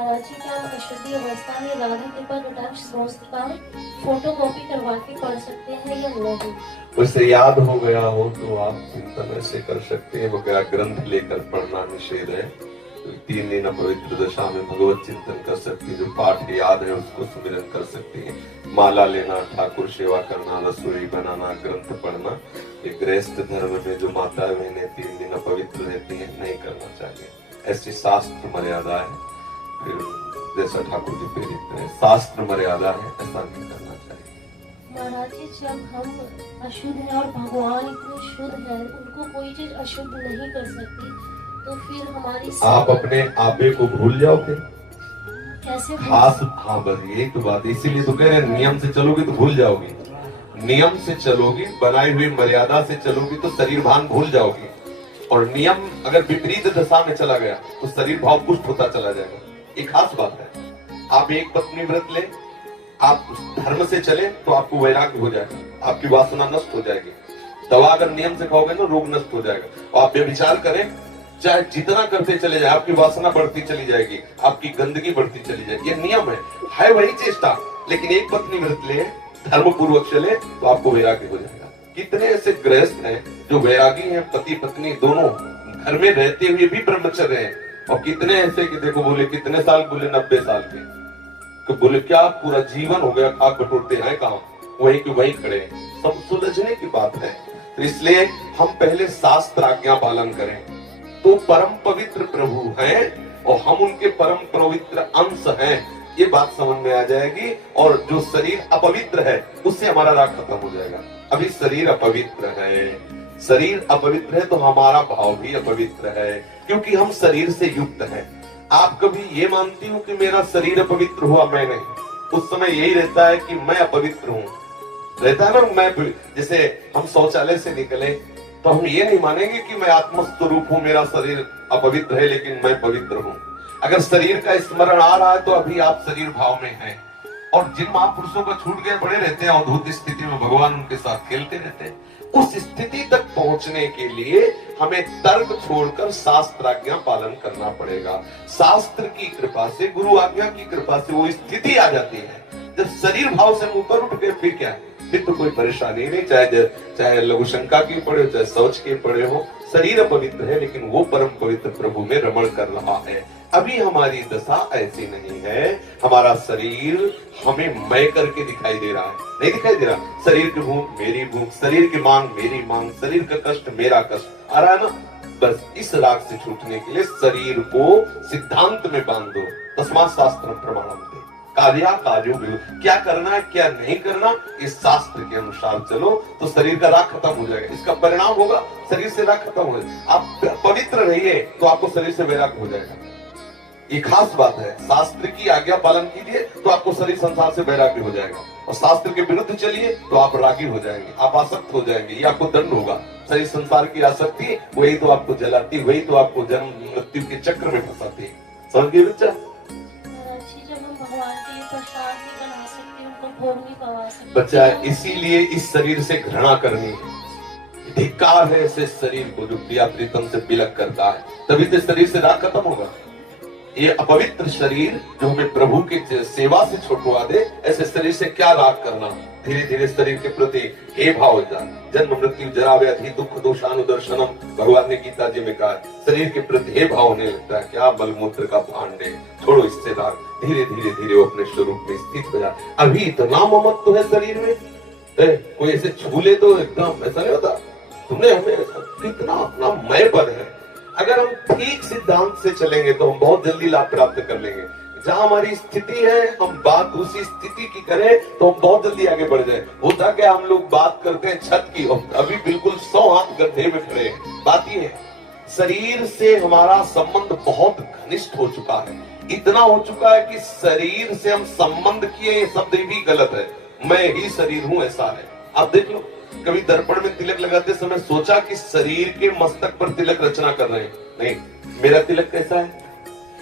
महाराज जी, क्या हम अशुद्धि अवस्था में राधा कृपा कटाक्ष स्तोत्र का फोटोकॉपी करवा के पढ़ सकते हैं या नहीं? उसे याद हो गया हो तो आप चिंतन ऐसे कर सकते हैं, वगैरह ग्रंथ लेकर पढ़ना निषेध है। तो 3 दिन अपवित्र दशा में भगवत चिंतन कर सकती है, जो पाठ याद है उसको सुमिरन कर सकती है। माला लेना, ठाकुर सेवा करना, रसोई बनाना, ग्रंथ पढ़ना, ये गृहस्थ धर्म में जो माता बहनें 3 दिन अपवित्र रहती है, नहीं करना चाहिए। ऐसी शास्त्र मर्यादा है। फिर जैसा ठाकुर जी प्रेरित है, शास्त्र मर्यादा है, ऐसा नहीं करना चाहिए। महाराज जी, जब हम अशुद्ध हैं और भगवान इतने शुद्ध हैं, उनको कोई चीज अशुद्ध नहीं कर सकती, तो फिर हमारी आप अपने आपे को भूल जाओगे कैसे? खास, हाँ बस यही तो बात, इसीलिए तो कह रहे हैं नियम से चलोगी तो भूल जाओगी। नियम से चलोगी, बनाई हुई मर्यादा से चलोगी तो शरीर भान भूल जाओगी। और नियम अगर विपरीत दशा में चला गया तो शरीर भाव पुष्ट होता चला जाएगा। एक खास बात है, आप एक पत्नी व्रत ले, आप धर्म से चले तो आपको वैराग्य हो जाएगा, आपकी वासना नष्ट हो जाएगी। दवा अगर नियम से खाओगे ना, रोग नष्ट हो जाएगा। और आप व्यभिचार करें, चाहे जितना करते चले जाए, आपकी वासना बढ़ती चली जाएगी, आपकी गंदगी बढ़ती चली जाएगी। ये नियम है वही चेष्टा। लेकिन एक पत्नी व्रत ले, धर्म पूर्वक चले तो आपको वैराग्य हो जाएगा। कितने ऐसे गृहस्थ हैं जो वैरागी हैं, पति पत्नी दोनों घर में रहते हुए भी ब्रह्मचर्य हैं। और कितने ऐसे कि देखो, बोले कितने साल, बोले 90 साल के, तो बोले क्या पूरा जीवन हो गया, खाक बटोरते हैं काम, वही के वही खड़े। सब सुलझने की बात है। तो इसलिए हम पहले शास्त्र आज्ञा पालन करें, तो परम पवित्र प्रभु हैं और हम उनके परम पवित्र अंश हैं, ये बात समझ में आ जाएगी। और जो शरीर अपवित्र है उससे हमारा राग खत्म हो जाएगा। अभी शरीर अपवित्र है, शरीर अपवित्र है तो हमारा भाव भी अपवित्र है, क्योंकि हम शरीर से युक्त हैं। आप कभी ये मानती हो कि मेरा शरीर अपवित्र हुआ? मैं नहीं। उस समय यही रहता है कि मैं अपवित्र हूँ, रहता है ना। मैं जैसे हम शौचालय से निकले तो हम ये नहीं मानेंगे कि मैं आत्मस्वरूप हूँ, मेरा शरीर अपवित्र है लेकिन मैं पवित्र हूँ। अगर शरीर का स्मरण आ रहा है तो अभी आप शरीर भाव में हैं। और जिन महापुरुषों को छूट गए पड़े रहते हैं अवधूत स्थिति में, भगवान उनके साथ खेलते रहते हैं। उस स्थिति तक पहुंचने के लिए हमें तर्क छोड़कर शास्त्र आज्ञा पालन करना पड़ेगा। शास्त्र की कृपा से, गुरु आज्ञा की कृपा से वो स्थिति आ जाती है। जब शरीर भाव से ऊपर उठ गए फिर क्या है? फिर तो कोई परेशानी नहीं, चाहे लघु शंका की पड़े हो, चाहे शौच के पड़े हो। शरीर पवित्र है लेकिन वो परम पवित्र प्रभु में रमण कर रहा है। अभी हमारी दशा ऐसी नहीं है। हमारा शरीर हमें मैं करके दिखाई दे रहा है, नहीं दिखाई दे रहा। शरीर की भूख मेरी भूख, शरीर की मांग मेरी मांग, शरीर का कष्ट मेरा कष्ट आ रहा है ना। बस इस राग से छूटने के लिए शरीर को सिद्धांत में बांध दो। तस्मात् शास्त्रम प्रमाणम ते कार्या कार्यो वियुक्त। क्या करना है क्या नहीं करना, इस शास्त्र के अनुसार चलो तो शरीर का राग खत्म हो जाएगा। इसका परिणाम होगा शरीर से राग खत्म हो जाएगा। आप पवित्र रहिए तो आपको शरीर से वैराग्य हो जाएगा। ये खास बात है। शास्त्र की आज्ञा पालन कीजिए तो आपको शरीर संसार से वैराग्य हो जाएगा। और शास्त्र के विरुद्ध चलिए तो आप रागी हो जाएंगे, आप आसक्त हो जाएंगे, ये आपको दंड होगा। शरीर संसार की आसक्ति वही तो आपको जलाती, वही तो आपको जन्म मृत्यु के चक्र में फंसाती है। समझ गए बच्चा? बच्चा, इसीलिए इस शरीर से घृणा करनी है। धिक्कार है ऐसे शरीर को जो प्रिया प्रीतम से बिलक करता है, तभी तो शरीर से राग खत्म होगा। ये अपवित्र शरीर जो हमें प्रभु की सेवा से छुटवा दे, ऐसे शरीर से क्या राग करना। धीरे धीरे शरीर के प्रति हे भाव हो जाए। जन्म मृत्यु जरा व्याधि दुख दोषानुदर्शनम, भगवान ने गीता जी में कहा, शरीर के प्रति हे भाव होने लगता है। क्या मलमूत्र का भांड है, छोड़ो इससे राग। धीरे धीरे धीरे वो अपने स्वरूप में स्थित हो जाए। अभी इतना ममत्व है शरीर में, कोई ऐसे छूले तो एकदम ऐसा नहीं होता। तुमने हमें कितना अपना मय पद है। अगर हम ठीक सिद्धांत से चलेंगे तो हम बहुत जल्दी लाभ प्राप्त कर लेंगे। जहां हमारी स्थिति है हम बात उसी स्थिति की करें तो हम बहुत जल्दी आगे बढ़ जाए। होता क्या, हम लोग बात करते हैं छत की, अभी बिल्कुल 100 हाथ गड्ढे में खड़े हैं। बात ये है, शरीर से हमारा संबंध बहुत घनिष्ठ हो चुका है। इतना हो चुका है कि शरीर से हम संबंध किए, ये शब्द भी गलत है। मैं ही शरीर हूं ऐसा है। आप देख लो, कभी दर्पण में तिलक लगाते समय सोचा कि शरीर के मस्तक पर तिलक रचना कर रहे हैं? नहीं। मेरा तिलक कैसा है,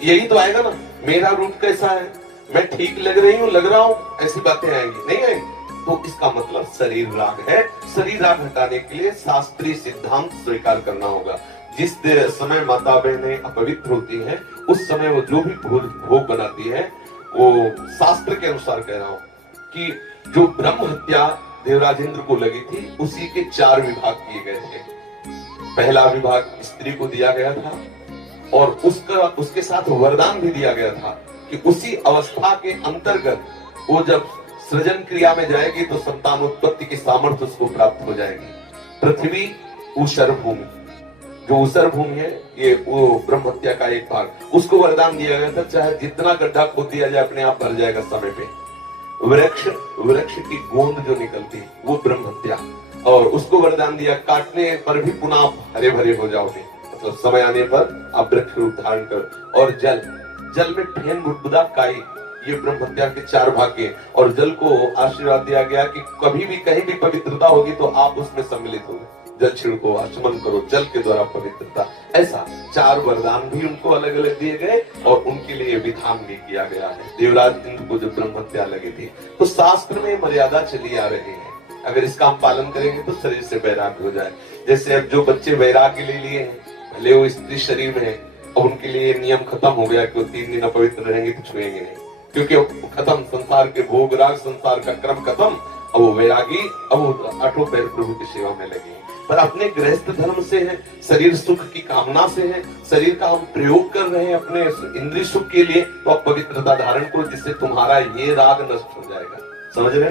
यही तो आएगा ना। मेरा रूप कैसा है, मैं ठीक लग रही हूँ, लग रहा हूँ, ऐसी बातें आएंगी? नहीं आएंगी। तो इसका मतलब शरीर राग है। शरीर राग हटाने के लिए शास्त्रीय सिद्धांत स्वीकार करना होगा। जिस समय माता बहनें अपवित्र होती हैं उस समय वो जो भी भोग बनाती है, वो शास्त्र के अनुसार कह रहा हूं कि जो ब्रह्म हत्या देवराज इंद्र को लगी थी, उसी के 4 विभाग किए गए थे। पहला विभाग स्त्री को दिया गया था और उसके साथ वरदान भी दिया गया था कि उसी अवस्था के अंतर्गत वो जब सृजन क्रिया में जाएगी तो संतानोत्पत्ति की सामर्थ्य उसको प्राप्त हो जाएगी। पृथ्वी ऊषर भूमि, जो ऊषर भूमि है, ये वो ब्रह्म हत्या का एक भाग, उसको वरदान दिया गया था, चाहे जितना गड्ढा खोद दिया जाए अपने आप भर जाएगा समय पे। वृक्ष की गोंद जो निकलती वो ब्रह्म हत्या, और उसको वरदान दिया काटने पर भी पुनः आप हरे भरे हो जाओगे, मतलब समय आने पर आप वृक्ष रूप धारण करो। और जल में फेन बुदबुदा काई, ये ब्रह्म हत्या के 4 भाग के। और जल को आशीर्वाद दिया गया कि कभी भी कहीं भी पवित्रता होगी तो आप उसमें सम्मिलित होंगे, जल छिड़को, आचमन करो, जल के द्वारा पवित्रता। ऐसा 4 वरदान भी उनको अलग अलग दिए गए और उनके लिए विधान भी किया गया है। देवराज इंद्र को जब ब्रह्म हत्या लगी थी तो शास्त्र में मर्यादा चली आ रही है, अगर इसका हम पालन करेंगे तो शरीर से वैराग्य हो जाए। जैसे अब जो बच्चे वैराग्य ले लिए हैं, भले वो स्त्री शरीर में है, और उनके लिए नियम खत्म हो गया कि वो 3 दिन अपवित्र रहेंगे तो छुएंगे नहीं, क्योंकि खत्म संसार के भोग राग, संसार का क्रम खत्म। अब वो वैरागी, अब वो 8 पैर प्रभु की सेवा में लगे, पर अपने गृहस्थ धर्म से है, शरीर सुख की कामना से है, शरीर का हम प्रयोग कर रहे हैं अपने इंद्रिय सुख के लिए, तो आप पवित्रता धारण करो, जिससे तुम्हारा ये राग नष्ट हो जाएगा। समझ रहे हैं ना?